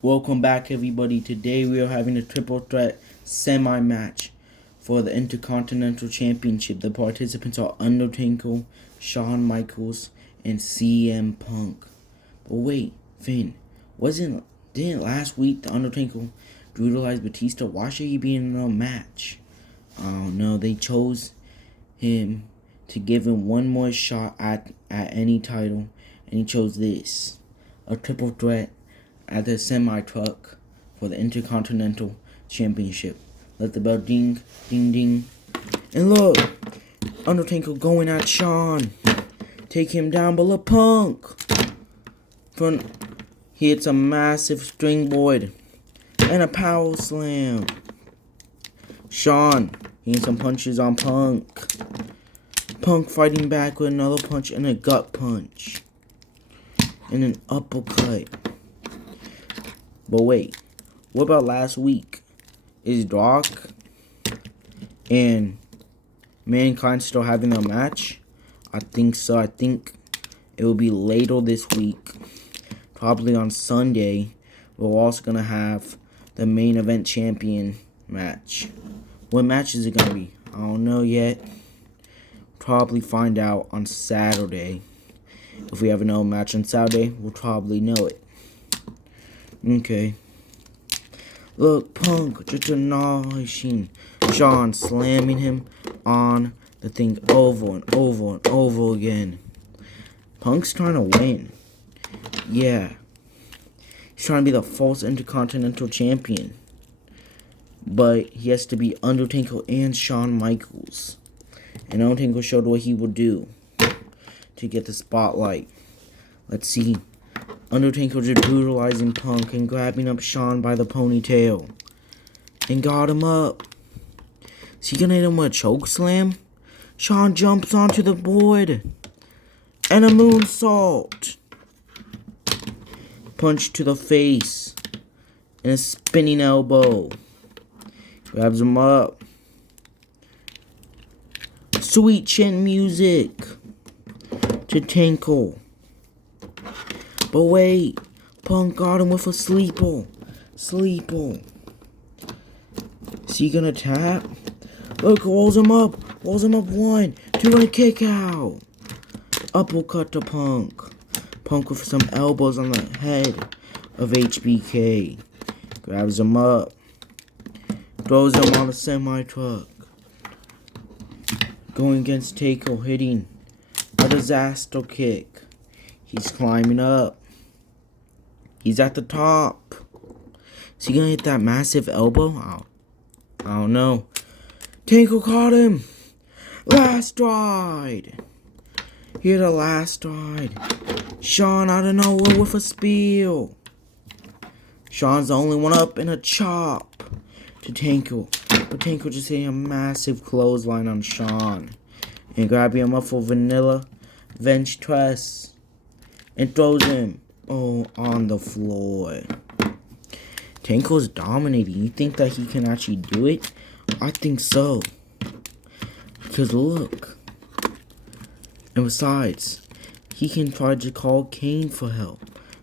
Welcome back, everybody. Today we are having a triple threat semi-match for the Intercontinental Championship. The participants are Undertaker, Shawn Michaels, and CM Punk. But wait, Finn, didn't last week the Undertaker brutalize Batista? Why should he be in a match? Oh no, they chose him to give him one more shot at any title, and he chose this, a triple threat at the semi-truck for the Intercontinental Championship. Let the bell ding, ding, ding. And look, Undertaker going at Shawn. Take him down, but look, Punk. He hits a massive springboard and a power slam. Shawn hitting some punches on Punk. Punk fighting back with another punch and a gut punch. And an uppercut. But wait, what about last week? Is Doc and Mankind still having a match? I think so. I think it will be later this week. Probably on Sunday. We're also going to have the main event champion match. What match is it going to be? I don't know yet. Probably find out on Saturday. If we have another match on Saturday, we'll probably know it. Okay. Look, Punk just acknowledging Shawn, slamming him on the thing over and over and over again. Punk's trying to win. Yeah. He's trying to be the false Intercontinental Champion. But he has to be Undertaker and Shawn Michaels. And Undertaker showed what he would do to get the spotlight. Let's see. Undertaker just brutalizing Punk and grabbing up Shawn by the ponytail. And got him up. Is he gonna hit him with a choke slam? Shawn jumps onto the board. And a moonsault. Punch to the face. And a spinning elbow. Grabs him up. Sweet chin music to Tinkle. But wait, Punk got him with a sleeper. Is he gonna tap? Look, rolls him up. 1, 2, and a kick out. Uppercut to Punk. Punk with some elbows on the head of HBK. Grabs him up. Throws him on a semi-truck. Going against Taker, hitting a disaster kick. He's climbing up. He's at the top. Is he gonna hit that massive elbow? I don't know. Taker caught him. Last ride. He hit a last ride. Shawn out of nowhere with a spear. Shawn's the only one up in a chop to Taker. But Taker just hitting a massive clothesline on Shawn. And grabbing him up for vanilla ventress. And throws him on the floor. Taker's dominating. You think that he can actually do it? I think so. Because look. And besides, he can try to call Kane for help.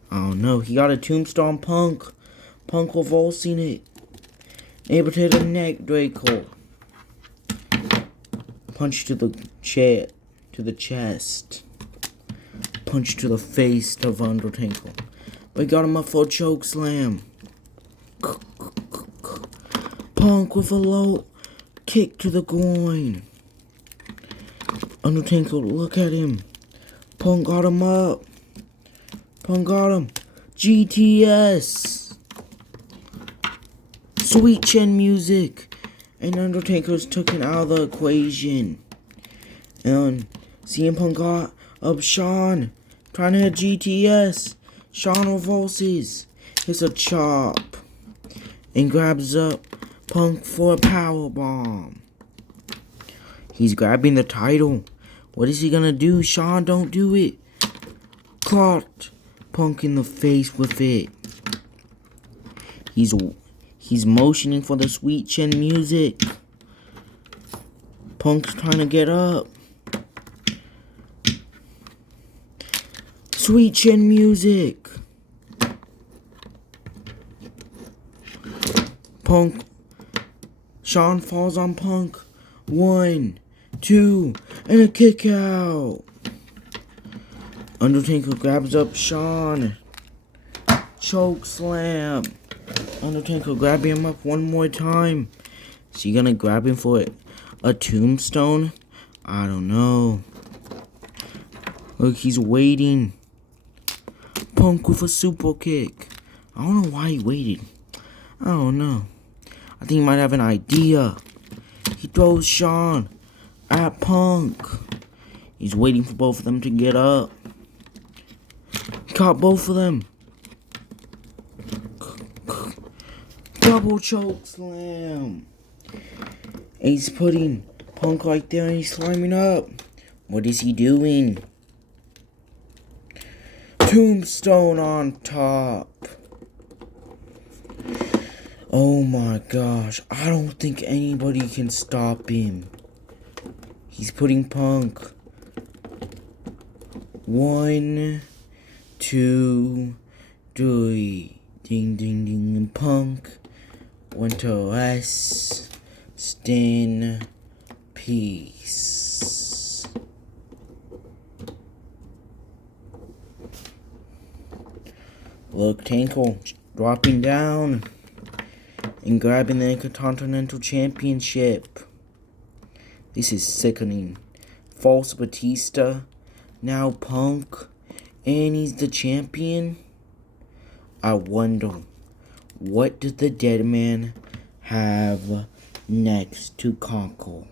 I don't know. He got a tombstone Punk. Punk reversing it. Able to hit a neck breaker. Punch to the chair. To the chest. Punch to the face of Undertaker. But he got him up for a choke slam. Punk with a low kick to the groin. Undertaker, look at him. Punk got him up. Punk got him. GTS. Sweet chin music. And Undertaker's taken out of the equation. And CM Punk got up Shawn. Trying to hit GTS. Shawn reverses. Hits a chop. And grabs up Punk for a powerbomb. He's grabbing the title. What is he gonna do? Shawn, don't do it. Caught Punk in the face with it. He's motioning for the sweet chin music. Punk's trying to get up. Sweet chin music. Punk. Shawn falls on Punk. 1, 2, and a kick out. Undertaker grabs up Shawn. Choke slam. Undertaker grabbing him up one more time. Is he gonna grab him for a tombstone? I don't know. Look, he's waiting. Punk with a super kick. I don't know why he waited. I don't know. I think he might have an idea. He throws Shawn at Punk. He's waiting for both of them to get up. Caught both of them. Double choke slam. And he's putting Punk right there and he's climbing up. What is he doing? Tombstone on top. Oh my gosh. I don't think anybody can stop him. He's putting Punk. 1, 2, 3. Ding, ding, ding. And Punk went to rest in peace. Look, Tinkle dropping down and grabbing the Intercontinental Championship. This is sickening. False Batista, now Punk, and he's the champion. I wonder, what does the dead man have next to conquer?